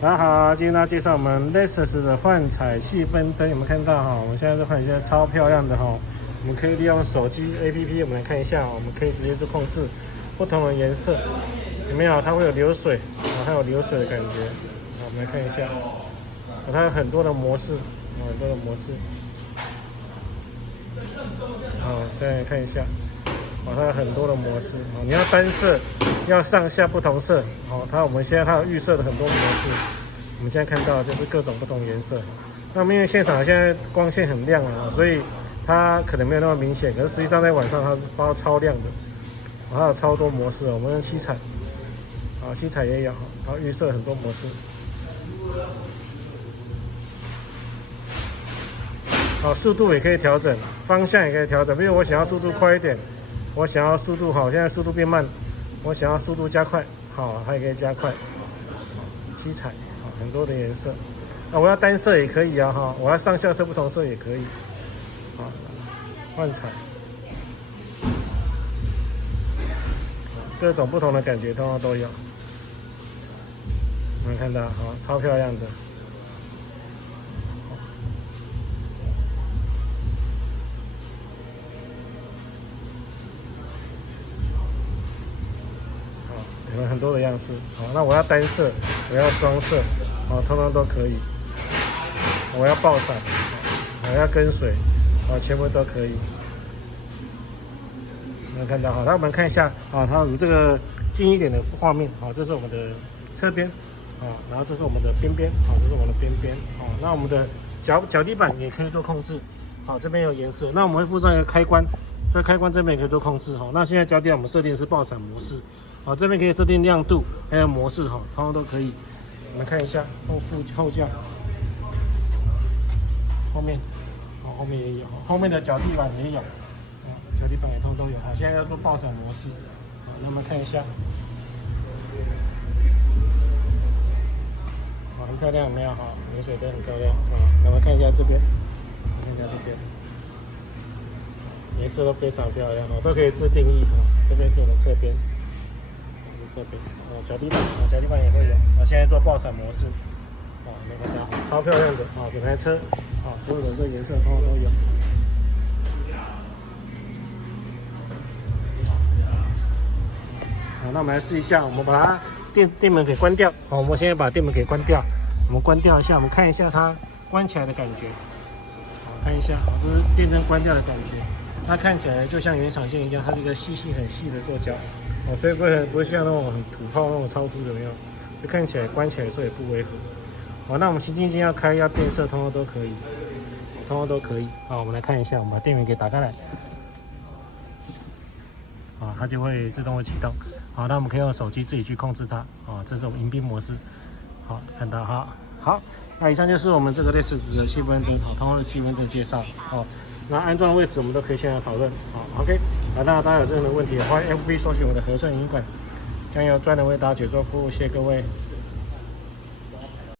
大家好，今天要介绍我们 Lexus 的幻彩气氛灯，有没有看到哈？我们现在这幻彩灯超漂亮的哈，我们可以利用手机 APP， 我们来看一下，我们可以直接做控制不同的颜色，有没有？它会有流水，还有流水的感觉。我们来看一下，它有很多的模式，很多的模式。好，再来看一下，它有很多的模式。你要单色，要上下不同色。我们现在它有预设的很多模式。我们现在看到的就是各种不同颜色。那么因为现场现在光线很亮啊，所以它可能没有那么明显，可是实际上在晚上它是发超亮的。它有超多模式，我们用七彩，七彩也有，然后预设很多模式。速度也可以调整，方向也可以调整。比如我想要速度快一点，我想要速度好，现在速度变慢，我想要速度加快，它也可以加快。七彩，很多的颜色。我要单色也可以啊，我要上下色不同色也可以。幻彩，各种不同的感觉通通都有。我们看到，超漂亮的。有很多的样式，那我要单色，我要双色，通通都可以。我要爆闪，我要跟随，全部都可以。能看到那我们看一下，它有这个近一点的画面，这是我们的侧边，然后这是我们的边边，这是我们的边边，那我们的脚底板也可以做控制，这边有颜色，那我们会附上一个开关，这个开关这边也可以做控制，那现在脚底板我们设定的是爆闪模式。这边可以设定亮度，还有模式，通通都可以。我们看一下后架，后面，后面也有，后面的脚地板也有，脚地板也通通有。现在要做爆闪模式，那我们看一下，很漂亮，有没有？流水灯很漂亮，那我们看一下这边，看一下这边，颜色都非常漂亮，都可以自定义，这边是我的侧边。这边脚底板也会有，现在做爆闪模式，没看到，超漂亮的，整台车，所有的这个颜色通通都有。那我们来试一下，我们把它电门给关掉，我们现在把电门给关掉，我们关掉一下，我们看一下它关起来的感觉，看一下，这是电灯关掉的感觉，它看起来就像原厂线一样，它是一个很细的做胶。所以不会像那种很土炮那种超粗的没有，就看起来关起来的时候也不违和。那我们行进间要开要变色，通通都可以，通通都可以。我们来看一下，我们把电源给打开来，它就会自动会启动。那我们可以用手机自己去控制它。这是我们迎宾模式。看到好，那以上就是我们这个Lexus的气氛灯，通通的气氛灯介绍。那安装的位置我们都可以现在讨论。OK。那大家有任何问题，欢迎 FB 搜寻我的和顺营馆，将由专人为大家解说服务。谢谢各位。